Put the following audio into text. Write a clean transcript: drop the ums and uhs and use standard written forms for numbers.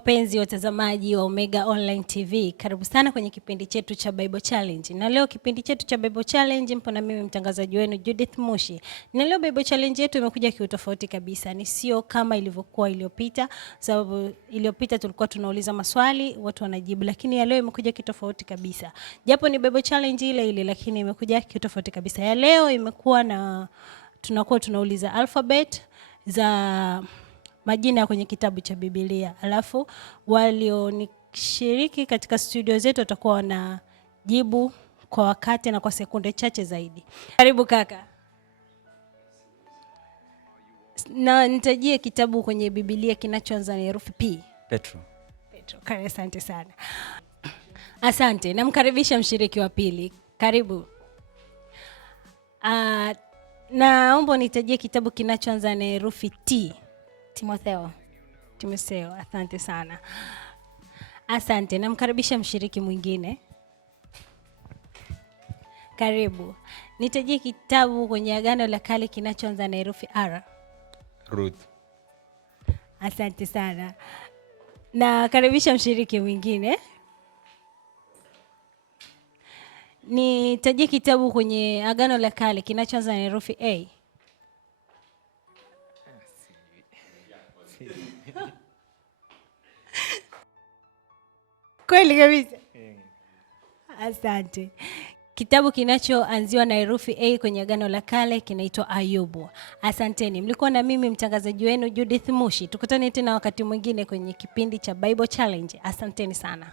Wapenzi watazamaji wa Omega Online TV, karibu sana kwenye kipindi chetu cha Bible Challenge. Na leo kipindi chetu cha Bible Challenge mpo na mimi mtangazaji wenu Judith Mushi. Na leo Bible Challenge yetu imekuja kiutofauti kabisa. Ni sio kama ilivyokuwa iliyopita, sababu iliyopita tulikuwa tunauliza maswali, watu wanajibu, lakini ya leo imekuja kitofauti kabisa. Japo ni Bible Challenge ile ile, lakini imekuja kitofauti kabisa. Ya leo imekuwa na tunakuwa tunauliza alphabet za majina kwenye kitabu cha Biblia. Alafu walionishiriki katika studio zetu watakuwa wanajibu kwa wakati na kwa sekunde chache zaidi. Karibu kaka. Na nitajie kitabu kwenye Biblia kinachoanza na herufi P. Petro. Karibu, asante sana. Asante. Namkaribisha mshiriki wa pili. Karibu. Naomba nitajie kitabu kinachoanza na herufi T. Timotheo, asante sana. Asante, namkaribisha mshiriki mwingine. Karibu. Nitajie kitabu kwenye Agano la Kale kinachoanza na herufi R. Ruth. Asante sana. Nakaribisha mshiriki mwingine. Nitajie kitabu kwenye Agano la Kale kinachoanza na herufi A. Kweli kabisa. Asante. Kitabu kinachoanziwa na herufi A kwenye Agano la Kale kinaitwa Ayubu. Asanteni. Mlikuwa na mimi mtangazaji wenu Judith Mushi. Tukutane tena wakati mwingine kwenye kipindi cha Bible Challenge. Asanteni sana.